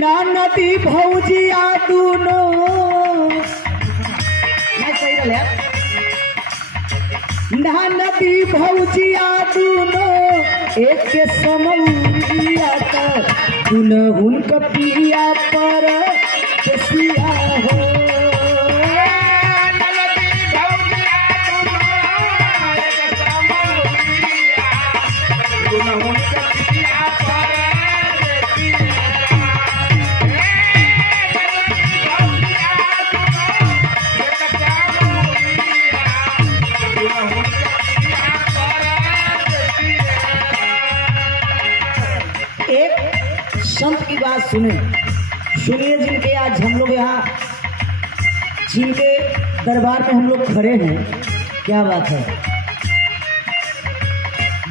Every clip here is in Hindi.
ना नदी भौजिया दूनो नहीं सही रहे ना नदी भौजिया दूनो एक के समूहिया दुनहुन कपिया पर केसिया हो संत की बात सुनिए जिनके आज हम लोग यहाँ जिनके दरबार में हम लोग खड़े हैं, क्या बात है।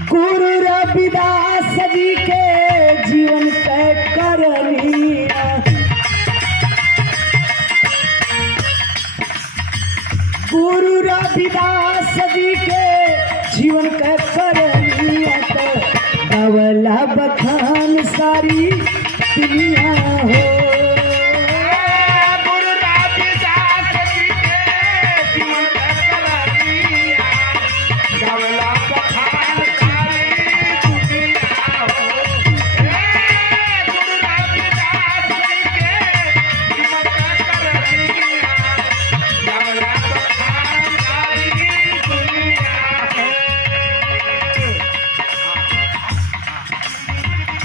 गुरु रविदास जी के जीवन के करनिया, गुरु रविदास जी के जीवन के करनिया अवला बखान सारी दुनिया हो। गुरु रविदास जी के जीवन के करनिया अवला बखान सारी दुनिया हो। गुरु रविदास जी के जीवन के करनिया अवला बखान सारी दुनिया हो।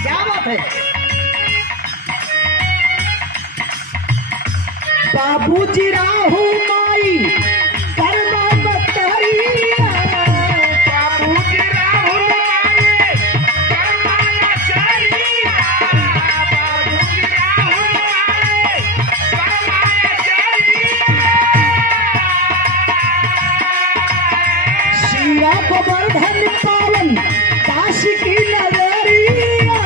क्या बात है। बाबूजी राहु माई कर्मा बतरिया, बाबूजी राहु माई कर्मा बतरिया, बाबूजी राहु माई कर्मा बतरिया। शिया गोवर्धन पावन काशी की नगरिया,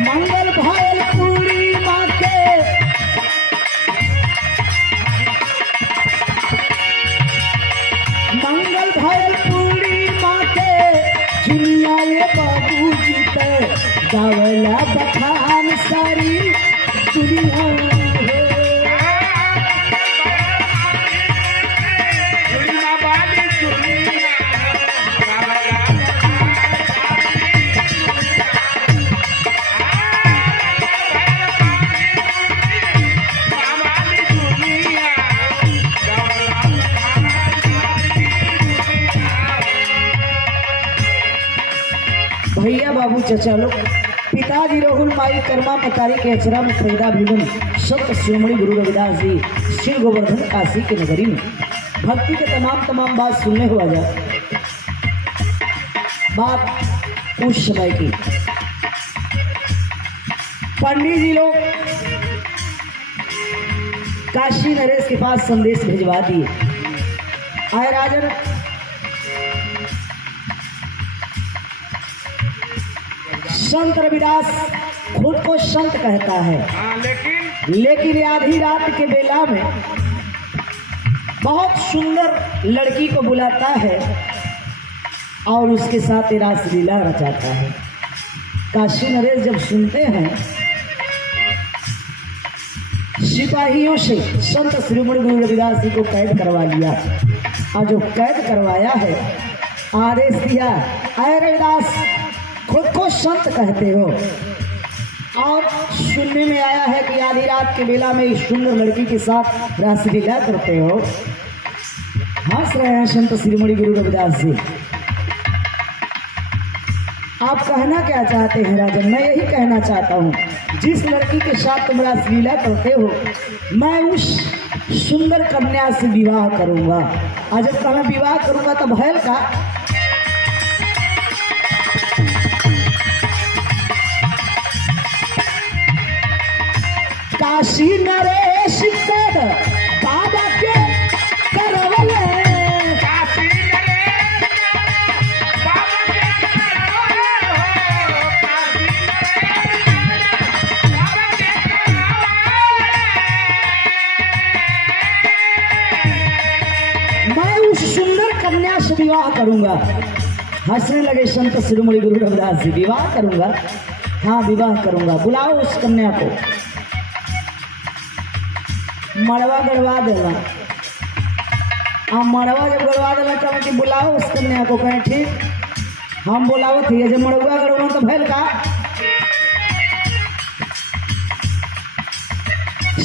मंगल भयल पूर्णिमा के दुनिया ये बाबूजी ते गावला बखान सारी दुनिया हो। भैया बाबू चचा लोग, पिताजी रोहुल माई कर्मा पतारी के अचरा में पैदा भीलन सत्य शिरोमणि गुरु रविदास जी श्री गोवर्धन काशी के नगरी में भक्ति के तमाम बात सुनने हुआ जाए। बात उस समय की, पंडित जी लोग काशी नरेश के पास संदेश भिजवा दिए। आए राजन, संत रविदास खुद को संत कहता है, लेकिन आधी रात के बेला में बहुत सुंदर लड़की को बुलाता है और उसके साथ रासलीला रचाता है। काशी नरेश जब सुनते हैं, सिपाहियों से संत शिरोमणि गुरु रविदास जी को कैद करवा लिया और जो कैद करवाया है आदेश दिया, अरे रविदास खुद को संत कहते हो और सुनने में आया है कि आधी रात के बेला में इस सुंदर लड़की के साथ रासलीला करते हो। हंस रहे हैं संत शिरोमणि गुरु रविदास जी। आप कहना क्या चाहते हैं राजन? मैं यही कहना चाहता हूँ, जिस लड़की के साथ तुम रासलीला करते हो मैं उस सुंदर कन्या से विवाह करूंगा, और जब मैं विवाह करूंगा तो भयल का काशी नरेश कर बाबा के करवले, काशी नरेश बाबा के करवले, काशी नरेश बाबा के करवले। विवाह करूंगा। हंसने लगे संत शिरोमणि गुरु रविदास जी, विवाह करूंगा, हाँ विवाह करूंगा, बुलाओ उस कन्या को। मड़वा गड़वा देना, मड़वा जब गड़वा देना कहे कि बुलाओ उस कन्या को, कहे ठीक हम बुलाओ थी, जब मड़ुआ गड़वा तो भैल का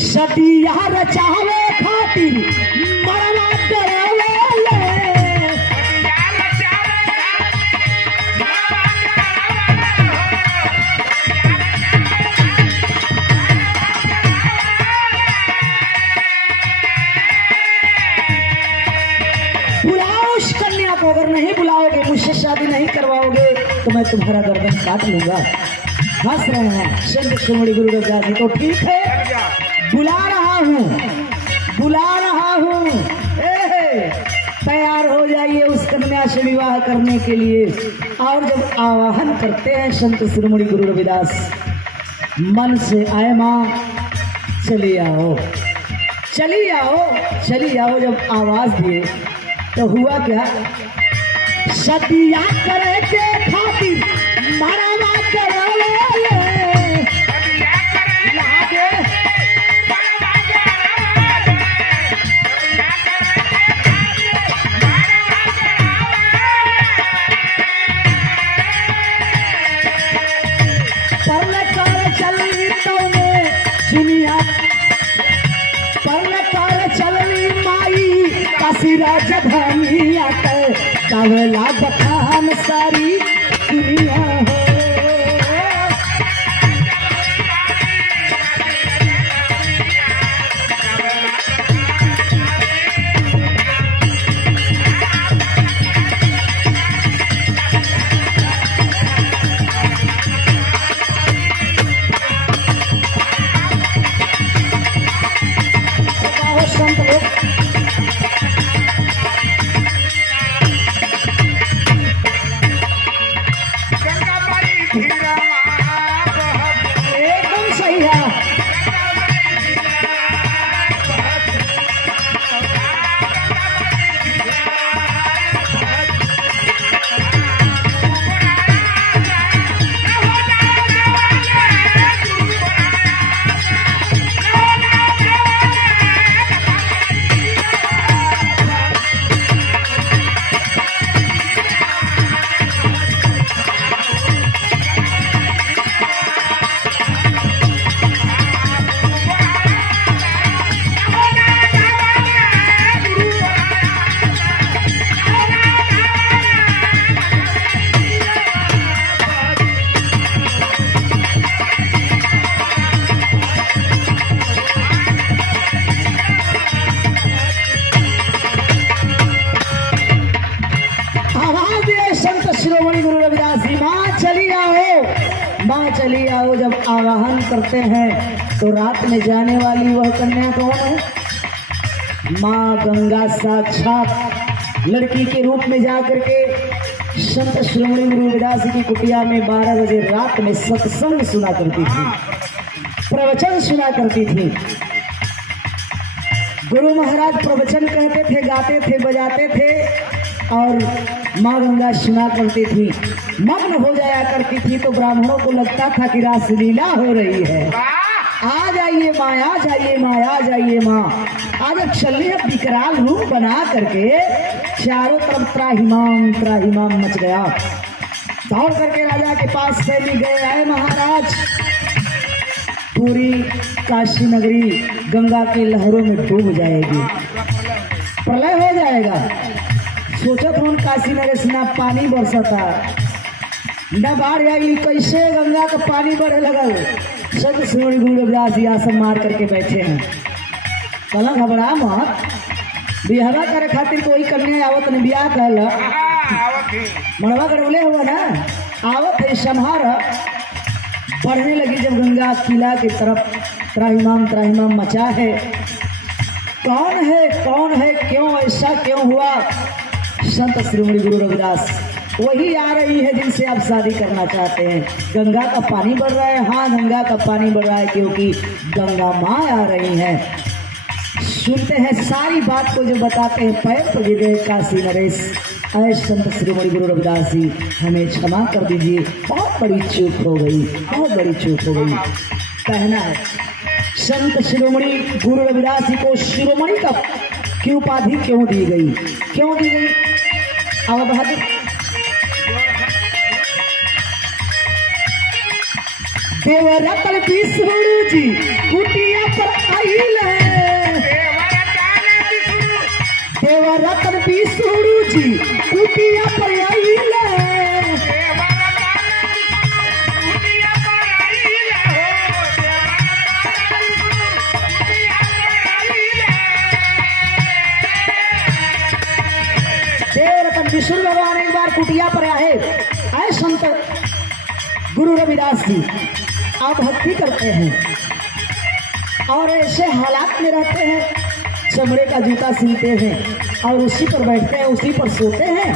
सतिया रचावे खातिर मड़वा गड़वे अगर नहीं बुलाओगे, मुझसे शादी नहीं करवाओगे तो मैं तुम्हारा गर्दन काट लूंगा। हंस रहे हैं संत शिरोमणि गुरु रविदास जी। तो ठीक है, बुला रहा हूँ, बुला रहा हूँ, तैयार हो जाइए उस कन्या से विवाह करने के लिए। और जब आवाहन करते हैं संत शिरोमणि गुरु रविदास, मन से आए माँ चली आओ, चली आओ, चली आओ। जब आवाज दिए तो हुआ क्या, सतिया करे के खातिर मड़वा गड़वे लागे, परलकार चली तौने सुनिया, परलकार चलनी माई काशी राजधानी आकर कावला बखान सारी दुनिया हो। संत लोग एकदम सही है। शिरोमणि गुरु रविदास जी, माँ चली आओ, माँ चली आओ। जब आवाहन करते हैं तो रात में जाने वाली वह कन्या कौन है, माँ गंगा साक्षात लड़की के रूप में जाकर के संत शिरोमणि गुरु रविदास जी की कुटिया में 12 बजे रात में सत्संग सुना करती थी, प्रवचन सुना करती थी। गुरु महाराज प्रवचन कहते थे, गाते थे, बजाते थे और माँ गंगा सुना करती थी, मग्न हो जाया करती थी। तो ब्राह्मणों को लगता था कि रासलीला हो रही है। आ जाइए माँ, आ जाइए माँ, आ जाइए माँ। आज अब चलिए, विकराल रूप बना करके चारों तरफ त्राहिमाम मच गया। दौड़ करके राजा के पास से भी गए, आए महाराज पूरी काशी नगरी गंगा की लहरों में डूब जाएगी, प्रलय हो जाएगा। सोचत हम काशी नगर से ना पानी बरसता न बाढ़ आई, कैसे गंगा का पानी बढ़े लगल। संत शिरोमणि गुरु रविदास जी आसन मार करके बैठे हैं। कहला घबरा मत, बिहवा करे खातिर कोई कन्या आवत नहीं, बियाह कहला मड़वा गड़वले हुआ ना, आवत है संहार। बढ़ने लगी जब गंगा किला की तरफ, त्राहिमाम मचा है। कौन है, कौन है, क्यों ऐसा क्यों हुआ। संत शिरोमणि गुरु रविदास वही आ रही है जिनसे आप शादी करना चाहते हैं। गंगा का पानी बढ़ रहा है, हाँ गंगा का पानी बढ़ रहा है क्योंकि गंगा माँ आ रही हैं। सुनते हैं सारी बात को जो बताते हैं, पैर पर गिरे काशी नरेश। ऐ संत श्रीमणि गुरु रविदास जी हमें क्षमा कर दीजिए, बहुत बड़ी चूक हो गई, बहुत बड़ी चूक हो गई। कहना है संत शिरोमणि गुरु रविदास जी को शिरोमणि का की उपाधि क्यों दी गई, क्यों दी गई? अब बहादुर देवरतन विष्णु जी कुटिया पर आइले, देवरतन विष्णु जी कुटिया पर आइले, देवरतन विष्णु भगवान एक बार कुटिया पर आए। आए संत गुरु रविदास जी आप भक्ति करते हैं और ऐसे हालात में रहते हैं, चमड़े का जूता सिलते हैं और उसी पर बैठते हैं, उसी पर सोते हैं।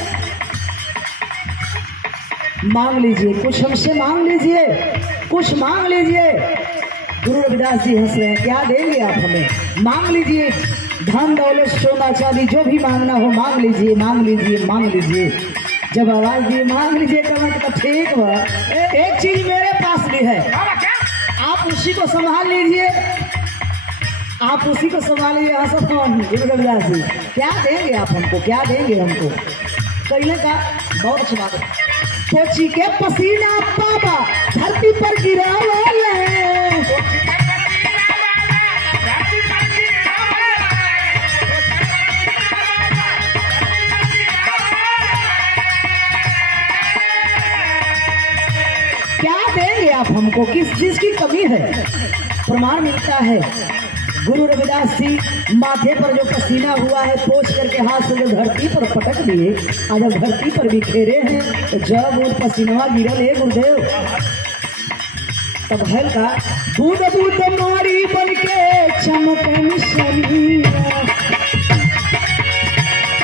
मांग लीजिए, कुछ हमसे मांग लीजिए, कुछ मांग लीजिए। गुरु रविदास जी हंस रहे हैं, क्या देंगे आप हमें? मांग लीजिए, धन दौलत सोना चांदी जो भी मांगना हो मांग लीजिए, मांग लीजिए, मांग लीजिए। जब आवाज दी मांग लीजिए तो ठीक हुआ। एक चीज मेरे पास भी है, आप उसी को संभाल लीजिए, आप उसी को संभालिए। गुरु रविदास जी क्या देंगे आप हमको, क्या देंगे हमको? कहने का बहुत अच्छा बात है। पोची के पसीना बाबा धरती पर गिरावले, क्या देंगे आप हमको? किस चीज की कमी है? प्रमाण मिलता है गुरु रविदास जी माथे पर जो पसीना हुआ है पोंछ करके हाथ से जो धरती पर पटक दिए, और जब धरती पर बिखेरे हैं तो जब वो पसीनवा गिरल है गुरुदेव, तब हल का बूंद बूंद मारी बन के चमकन सनिया,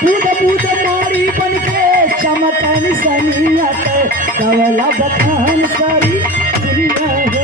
बूंद बूंद मारी बन के चमकन सनिया, कवला बखान सारी दुनिया है।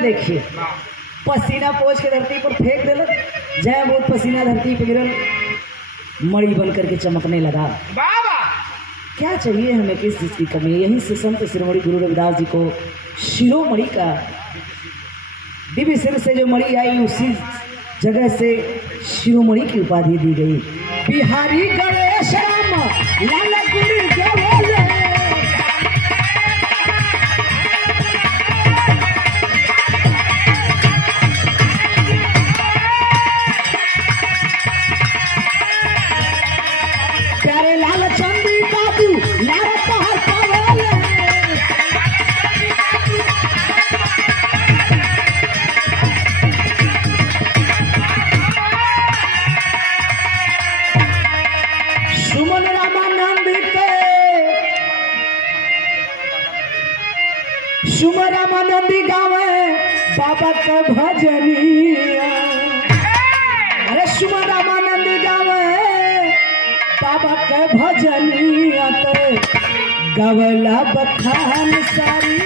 देखिए पसीना पोंछ के धरती पर फेंक देल, जय बहुत पसीना धरती पर गिरल, मणि बन करके चमकने लगा। क्या चाहिए हमें, किस चीज की कमी? यहीं से संत शिरोमणि गुरु रविदास जी को शिरोमणि का दिव्य सिर से जो मणि आई उसी जगह से शिरोमणि की उपाधि दी गई। बिहारी गणेश राम लाला गुरु देवले, प्यारे लाल चंदी बाबू लाल पहाड़ पावले, सुमन रामानंद के, सुमन रामानंद गावे बाबा का भजनिया, अरे सुमन रामानंद गावे बाबा के भजनिया, गवला बखान सारी